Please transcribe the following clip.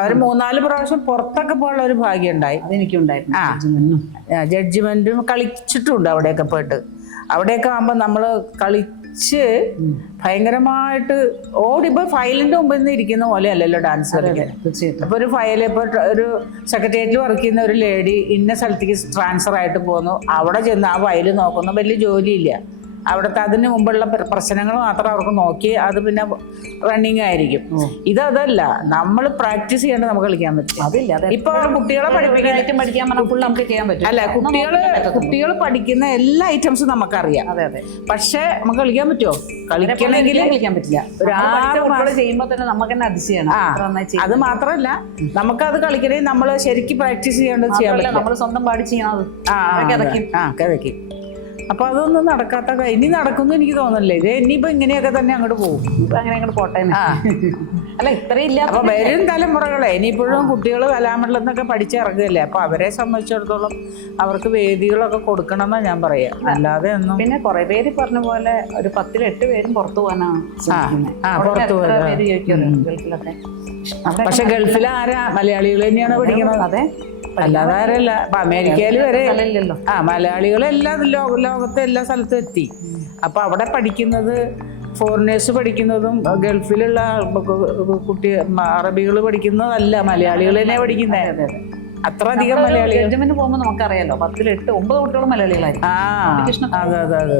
അവർ 3-4 പ്രാവശ്യം പുറത്തൊക്കെ പോകാനുള്ള ഒരു ഭാഗ്യം ഉണ്ടായി. അതെനിക്കുണ്ടായിരുന്നു. ജഡ്ജിമെന്റും കളിച്ചിട്ടുണ്ട് അവിടെയൊക്കെ പോയിട്ട്. അവിടെയൊക്കെ ആകുമ്പോൾ നമ്മൾ കളിച്ച് ഭയങ്കരമായിട്ട് ഓടിപ്പോ ഫയലിന്റെ മുമ്പിൽ നിന്ന് ഇരിക്കുന്ന പോലെ അല്ലല്ലോ ഡാൻസ് കളിക്കാൻ. അപ്പൊ ഒരു ഫയൽ ഇപ്പൊ ഒരു സെക്രട്ടേറിയറ്റിൽ വർക്ക് ചെയ്യുന്ന ഒരു ലേഡി ഇന്ന സ്ഥലത്തേക്ക് ട്രാൻസ്ഫർ ആയിട്ട് പോന്നു. അവിടെ ചെന്ന് ആ ഫയൽ നോക്കുന്നു. വലിയ ജോലിയില്ല. അവിടുത്തെ അതിന് മുമ്പുള്ള പ്രശ്നങ്ങൾ മാത്രം അവർക്ക് നോക്കി അത് പിന്നെ റണ്ണിങ് ആയിരിക്കും. ഇതല്ല, നമ്മൾ പ്രാക്ടീസ് ചെയ്യേണ്ടത് നമുക്ക് കളിക്കാൻ പറ്റും. അതില്ല, ഇപ്പൊ കുട്ടികളെ അല്ല, കുട്ടികൾ പഠിക്കുന്ന എല്ലാ ഐറ്റംസും നമുക്കറിയാം. പക്ഷെ നമുക്ക് കളിക്കാൻ പറ്റുമോ? കളിക്കണമെങ്കിൽ കളിക്കാൻ പറ്റില്ല. ചെയ്യുമ്പോൾ തന്നെ നമുക്ക് തന്നെ അതിശയാണ്. അത് മാത്രമല്ല, നമുക്കത് കളിക്കണമെങ്കിൽ നമ്മൾ ശരിക്കും പ്രാക്ടീസ് ചെയ്യേണ്ടത് ചെയ്യാൻ പറ്റില്ല. നമ്മൾ സ്വന്തം പാടി ചെയ്യണത് കഥയ്ക്ക്. അപ്പൊ അതൊന്നും നടക്കാത്ത ഇനി നടക്കുന്നു എനിക്ക് തോന്നല്ലേ. ഇത് ഇനിയിപ്പോ ഇങ്ങനെയൊക്കെ തന്നെ അങ്ങോട്ട് പോകും. അങ്ങനെ അങ്ങോട്ട് പോട്ടെ. അല്ല, ഇത്രയും ഇല്ല. അപ്പൊ വരും തലമുറകളെ ഇനിയിപ്പോഴും കുട്ടികൾ കലാമണ്ഡലം പഠിച്ചിറങ്ങുകയല്ലേ. അപ്പൊ അവരെ സംബന്ധിച്ചിടത്തോളം അവർക്ക് വേദികളൊക്കെ കൊടുക്കണം എന്നാ ഞാൻ പറയാ. അല്ലാതെ ഒന്നും. പിന്നെ കുറെ പേര് പറഞ്ഞ പോലെ ഒരു 10-8 പേരും പുറത്തു പോകാനാണ്. ഗൾഫിലൊക്കെ. പക്ഷെ ഗൾഫിൽ ആരാ? മലയാളികൾ തന്നെയാണ് പഠിക്കുന്നത്. അതെ, അല്ലാതെ ആരല്ല. ഇപ്പൊ അമേരിക്കയിൽ വരെ മലയാളികളെല്ലാം ലോകത്തെ എല്ലാ സ്ഥലത്തും എത്തി. അപ്പൊ അവിടെ പഠിക്കുന്നത് ഫോറിനേഴ്സ് പഠിക്കുന്നതും ഗൾഫിലുള്ള അറബികൾ പഠിക്കുന്നതല്ല, മലയാളികൾ തന്നെ പഠിക്കുന്നത്. അത്ര അധികം മലയാളികൾ പോകുമ്പോൾ നമുക്കറിയാലോ 10-8-9 കുട്ടികളും മലയാളികളായിരിക്കും. അതെ.